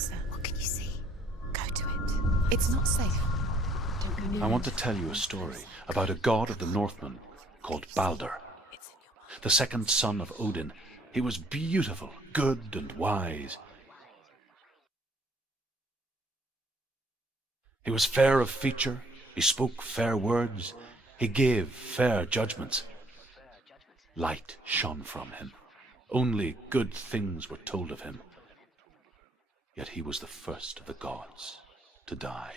closer. What can you see? Go to it. It's not safe. Don't go near I want to tell you a story about a god of the Northmen called Balder, the second son of Odin. He was beautiful, good, and wise. He was fair of feature, he spoke fair words, he gave fair judgments. Light shone from him. Only good things were told of him. Yet he was the first of the gods to die.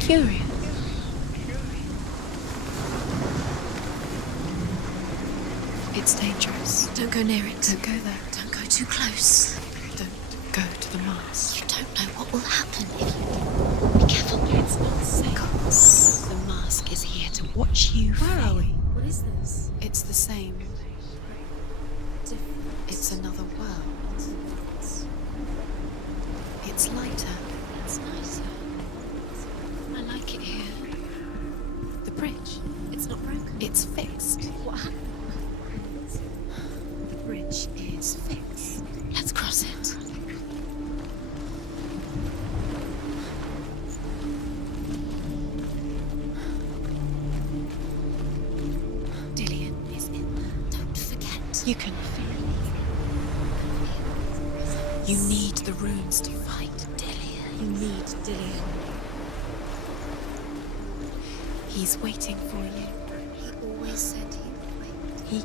Curious. It's dangerous. Don't go near it. Don't go there. Don't go too close. Don't go to the mask. You don't know what will happen if you... Be careful. It's not safe. The mask is here to watch you. Where are we? What is this? It's the same. Different. It's another world. It's lighter. It's nicer. I like it here. The bridge. It's not broken. It's fixed. What happened? The bridge is fixed. Let's cross it. DILLION is in there. Don't forget. You can feel it. You need the runes to fight DILLION. You need DILLION. He's waiting for you. He always said he would wait.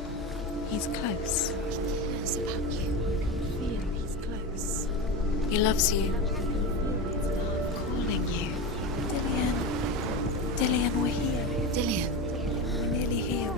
He's close. He cares about you. Feel he's close. He loves you. It's love calling you. DILLION. DILLION, we're here. DILLION. We're nearly here.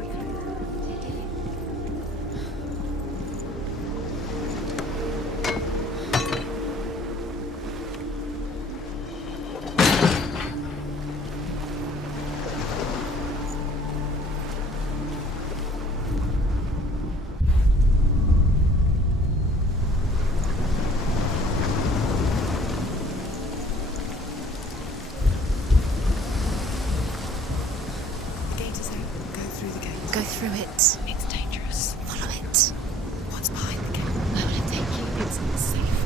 Go through it. It's dangerous. Follow it. What's behind the gate? Where will it take you? It's not safe.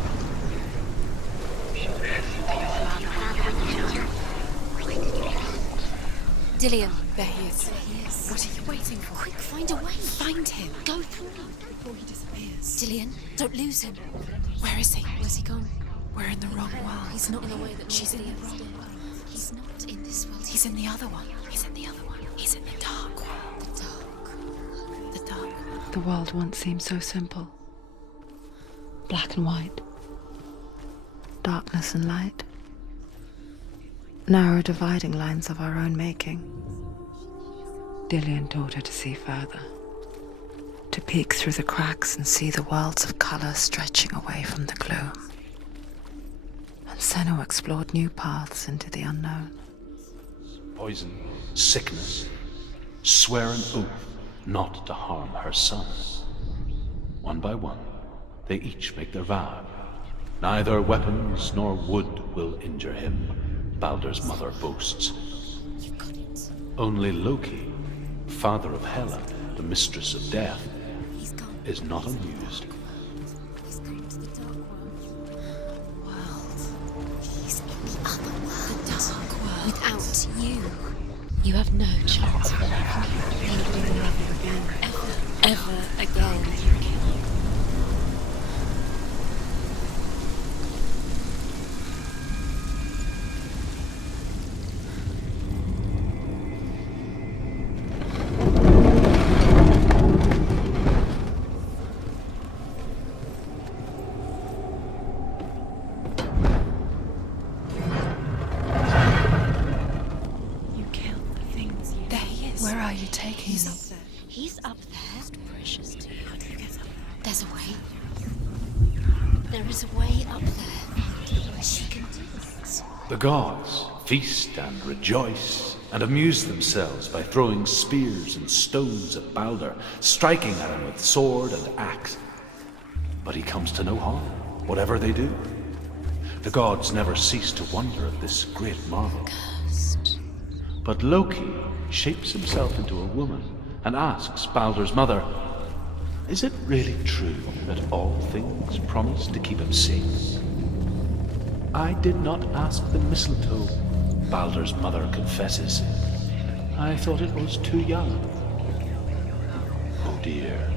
DILLION. There he is. What are you waiting for? Quick, find a way. Find him. Go through. Before he disappears. DILLION, don't lose him. Where is he? Where's he gone? We're in the wrong world. He's not in a way that She's in the DILLION's wrong doing. world. He's not in this world. He's in the other one. He's in the other one. He's in the dark world. the dark. The dark world. The world once seemed so simple. Black and white. Darkness and light. Narrow dividing lines of our own making. DILLION taught her to see further. To peek through the cracks and see the worlds of color stretching away from the gloom. And Senua explored new paths into the unknown. Poison, sickness, swear an oath not to harm her son. One by one, they each make their vow. Neither weapons nor wood will injure him, Balder's mother boasts. You got it. Only Loki, father of Hela, the mistress of death, He's gone. is not amused. He's gone to the dark world. He's in the other world. The dark world. Without you, you have no chance of living ever again. Where are you taking me? He's up there. Precious to you. How do you get up there? There's a way. There is a way up there. She can do it. The gods feast and rejoice and amuse themselves by throwing spears and stones at Balder, striking at him with sword and axe. But he comes to no harm, whatever they do. The gods never cease to wonder at this great marvel. Cursed. But Loki shapes himself into a woman and asks Balder's mother, "Is it really true that all things promise to keep him safe?" "I did not ask the mistletoe," Balder's mother confesses. "I thought it was too young." Oh dear.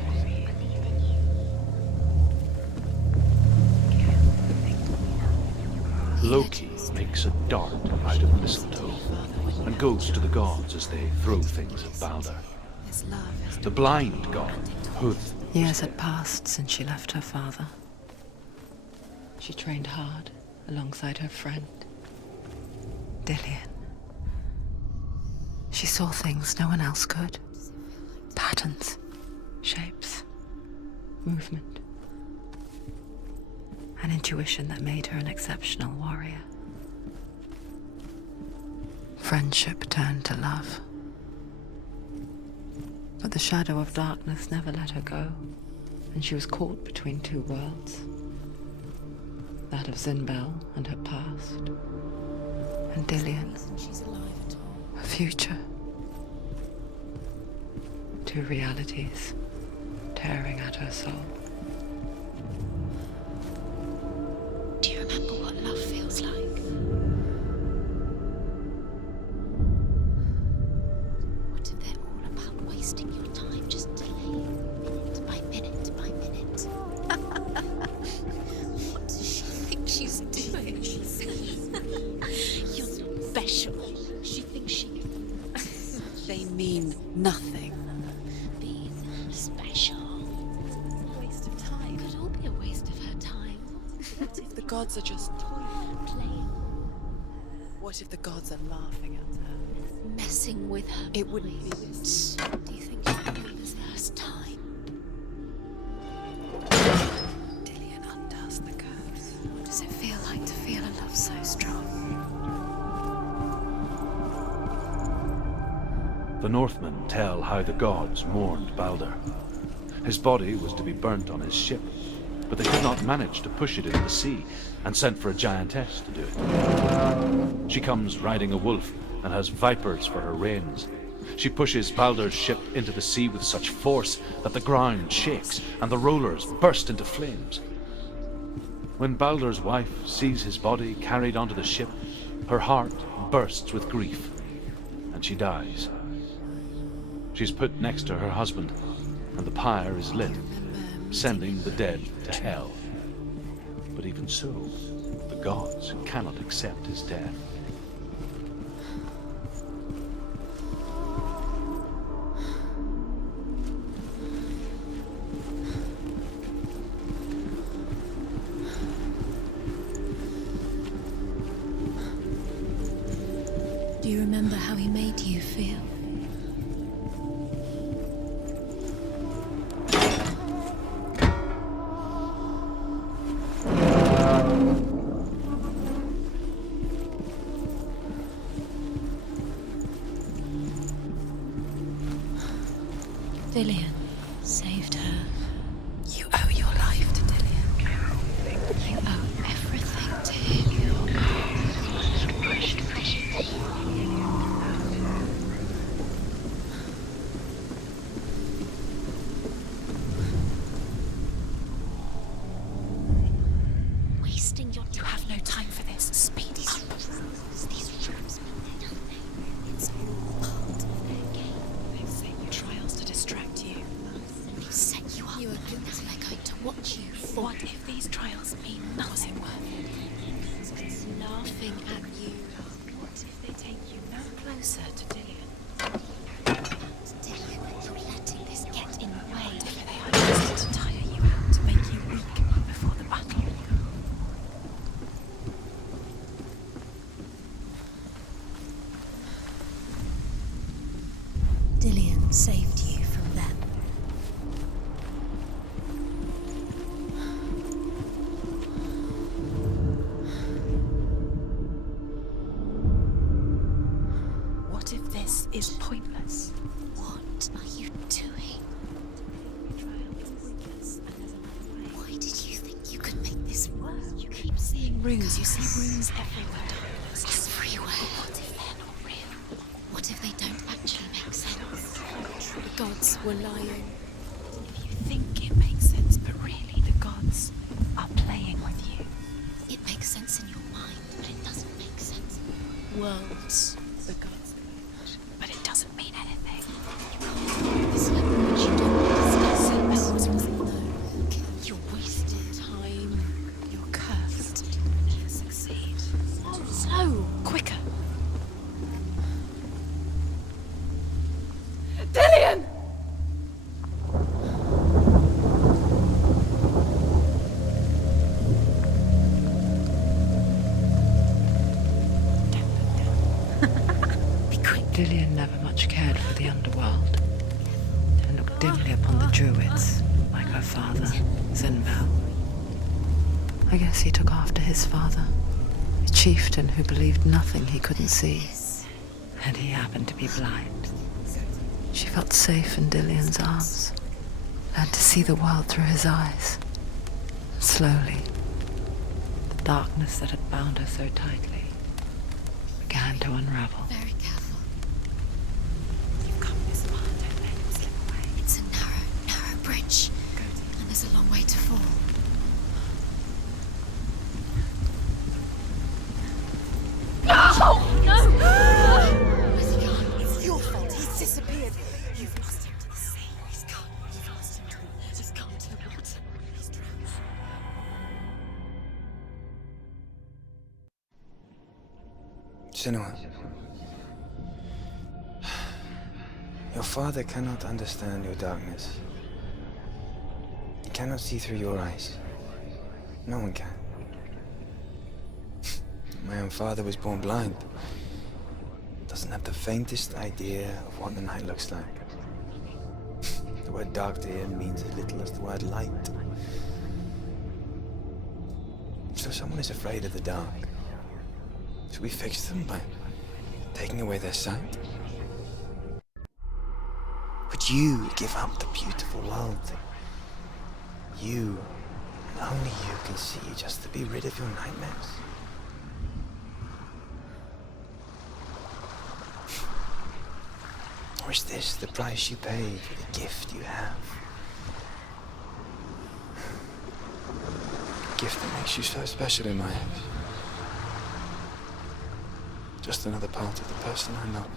Loki makes a dart out of mistletoe and goes to the gods as they throw things at Balder. The blind god, Hud, Years had passed since she left her father. She trained hard alongside her friend, DILLION. She saw things no one else could. Patterns, shapes, movement. An intuition that made her an exceptional warrior. Friendship turned to love. But the shadow of darkness never let her go, and she was caught between two worlds. That of Zinbel and her past, and DILLION, her future. Two realities tearing at her soul. Do you remember what love feels like? What if they're all about wasting your time, just delaying minute by minute by minute? What does she think she's doing? You're special. She thinks she They mean nothing. being special. Waste of time. Could all be a waste of her time. What if the gods are just Playing, What if the gods are laughing at her? messing with her. It wouldn't be this. Do you think she remembers first time? DILLION undoes the curse. What does it feel like to feel a love so strong? The Northmen tell how the gods mourned Balder. His body was to be burnt on his ship, but they could not manage to push it into the sea, and sent for a giantess to do it. She comes riding a wolf and has vipers for her reins. She pushes Balder's ship into the sea with such force that the ground shakes and the rollers burst into flames. When Balder's wife sees his body carried onto the ship, her heart bursts with grief, and she dies. She's put next to her husband, and the pyre is lit, sending the dead to hell. But even so, the gods cannot accept his death. Do you remember how he made you feel? DILLION saved her. You owe your life to DILLION. You owe everything to him. Wasting your time. You have no time for this. Speed up. These rooms mean nothing. It's all part of their game. They've set you trials to distract you. They've set you up. DILLION saved you from them. What if this is pointless? What are you doing? Why did you think you could make this work? You keep seeing runes. You see runes everywhere. Everywhere. What if they're not real? What if they don't actually make sense? The gods were lying. If you think it makes sense, but really the gods are playing with you. It makes sense in your mind, but it doesn't make sense. Worlds. The gods. But it doesn't mean anything. This language you don't understand. Sense doesn't know. You're wasting Time. You're cursed. You'll never succeed. Slow. Quicker. DILLION! Be quick. DILLION never much cared for the underworld, and looked dimly upon the druids, like her father, Senua. I guess he took after his father, a chieftain who believed nothing he couldn't see, and he happened to be blind. She felt safe in DILLION's arms, learned to see the world through his eyes. And slowly, the darkness that had bound her so tightly began to unravel. Very careful. You've come this far. Don't let it slip away. It's a narrow bridge. And there's a long way to fall. Where's he gone? It's your fault. He's disappeared. You've lost him to the sea. He's gone. You've lost him to the... He's gone to the water. He's drowned. Senua, your father cannot understand your darkness. He cannot see through your eyes. No one can. My own father was born blind. Doesn't have the faintest idea of what the night looks like. The word dark to him means as little as the word light. So someone is afraid of the dark. Should we fix them by taking away their sight? Would you give up the beautiful world that you, and only you, can see just to be rid of your nightmares? Or is this the price you pay for the gift you have? A gift that makes you so special in my eyes. Just another part of the person I love.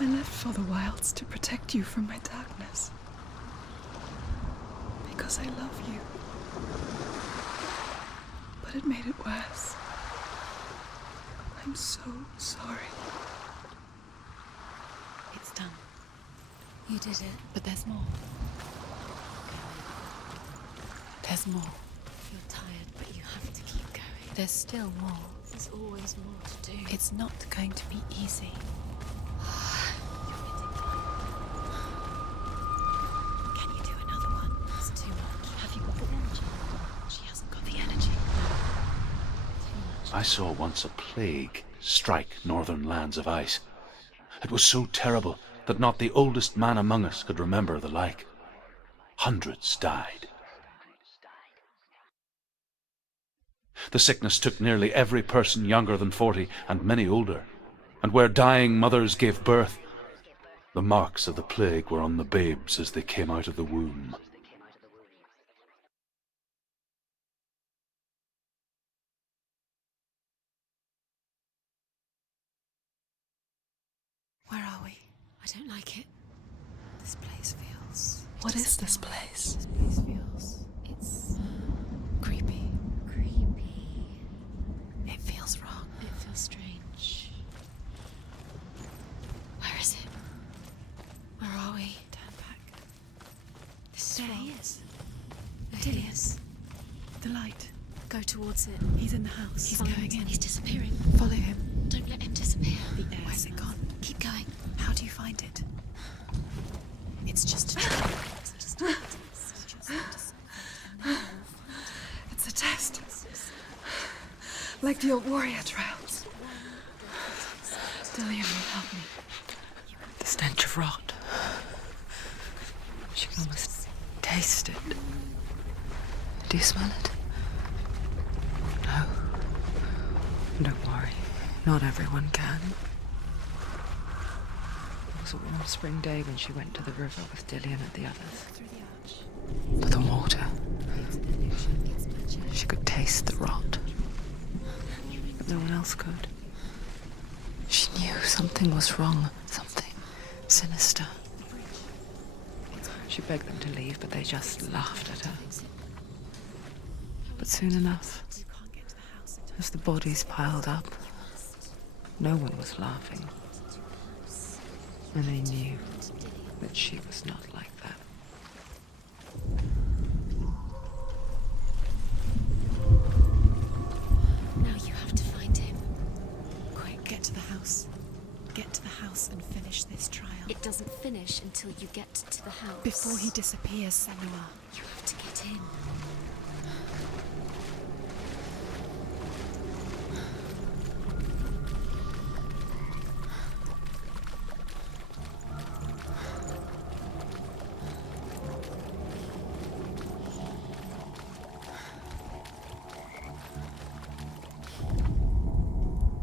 I left for the wilds to protect you from my darkness. Because I love you. But it made it worse. I'm so sorry. It's done. You did it. But there's more. There's more. You're tired, but you have to keep going. There's still more. There's always more to do. It's not going to be easy. Can you do another one? It's too much. Have you got the energy? She hasn't got the energy. I saw once a plague strike northern lands of ice. It was so terrible that not the oldest man among us could remember the like. Hundreds died. The sickness took nearly every person younger than 40 and many older. And where dying mothers gave birth, the marks of the plague were on the babes as they came out of the womb. Where are we? I don't like it. This place feels... What is this place? This place feels... It's... Creepy. creepy. It feels wrong. It feels strange. Where is it? Where are we? Turn back. This is There wrong. he is. There he is. The light. Go towards it. He's in the house. He's going in. He's disappearing. Follow him. Don't let him disappear. The air. Where's it gone? Keep going. How do you find it? It's just a It's a test. Like the old warrior trials. Dillion will help me. The stench of rot. She can almost taste it. Do you smell it? No. Don't worry. Not everyone can. It was a warm spring day when she went to the river with Dillion and the others. But the water. She could taste the rot. But no one else could. She knew something was wrong. Something sinister. She begged them to leave, but they just laughed at her. But soon enough, as the bodies piled up, no one was laughing. And they knew that she was not like that. Now you have to find him. Quick, get to the house. Get to the house and finish this trial. It doesn't finish until you get to the house. Before he disappears, Senua. You have to get in.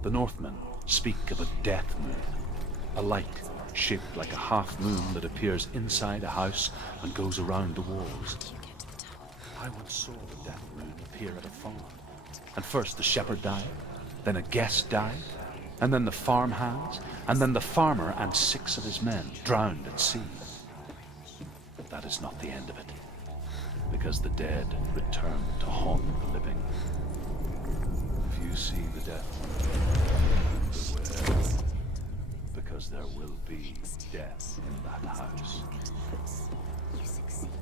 The Northmen speak of a death moon, a light shaped like a half moon that appears inside a house and goes around the walls. I once saw the death moon appear at a farm, and first the shepherd died, then a guest died, and then the farmhands, and then the farmer and 6 of his men drowned at sea. But that is not the end of it, because the dead return to haunt the living. If you see the death moon, beware, because there will be death in that house. You succeeded.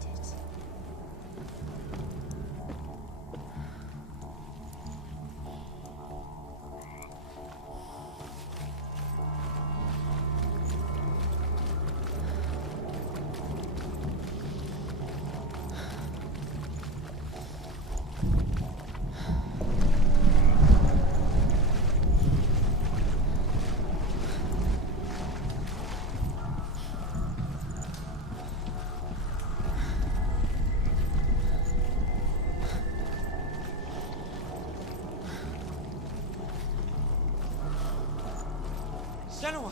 Senua!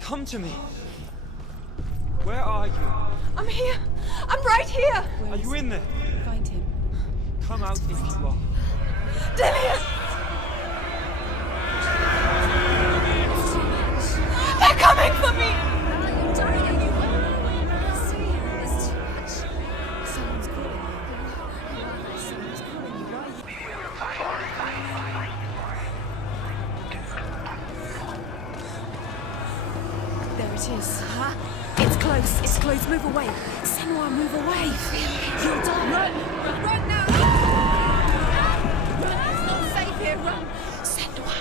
Come to me! Where are you? I'm here! I'm right here! Are you in there? Find him. Come out if you are. Dillion! They're coming for me! You're dying. You see, there's too much. Someone's calling you. Someone's calling you. There it is. Huh? It's close. It's close. Move away. Senua, move away. You'll die. Run! Run now! Run! It's not safe here. Run! Senua,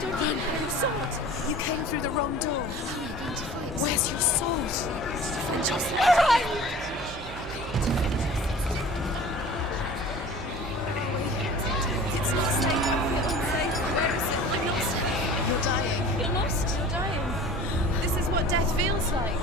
don't run. Your sword. You came through the wrong door. How are you going to fight? Where's your sword? Find your Run! It's not safe. You're unsafe. Where is it? I'm not safe. You're dying. You're lost. You're dying. This is what death feels like.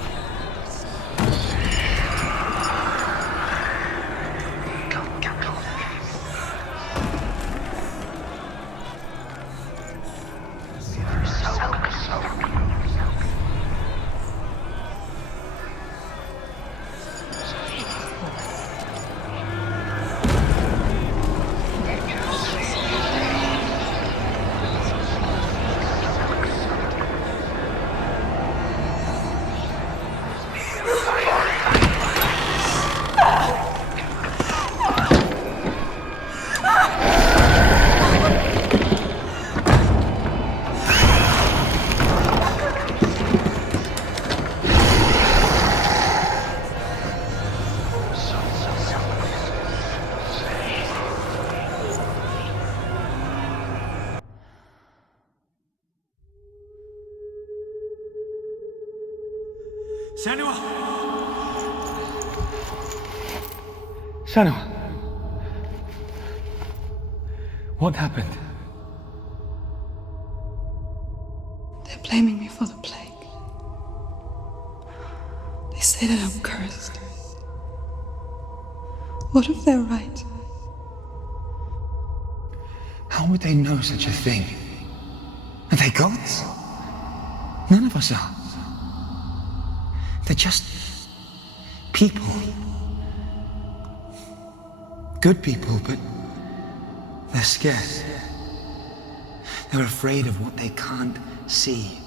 Senua! Senua! What happened? They're blaming me for the plague. They say that I'm cursed. What if they're right? How would they know such a thing? Are they gods? None of us are. They're just people. Good people, but they're scared. They're afraid of what they can't see.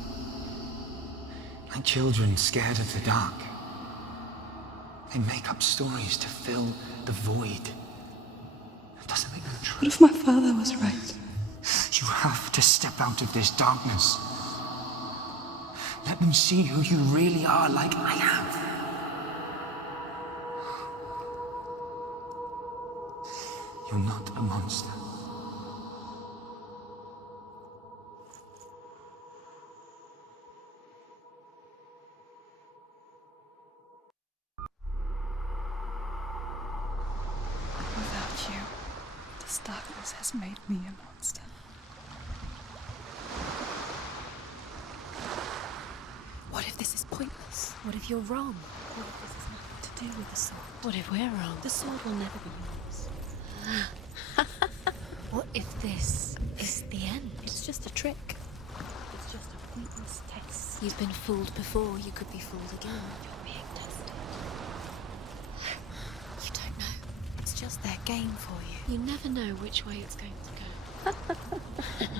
Like children scared of the dark. They make up stories to fill the void. That doesn't make them true. What if my father was right? You have to step out of this darkness. Let them see who you really are, like I have. You're not a monster. Without you, this darkness has made me a monster. What if this is pointless? What if you're wrong? What if this has nothing to do with the sword? What if we're wrong? The sword will never be yours. What if this is the end? It's just a trick. It's just a pointless test. You've been fooled before, you could be fooled again. You're being tested. You don't know. It's just their game for you. You never know which way it's going to go.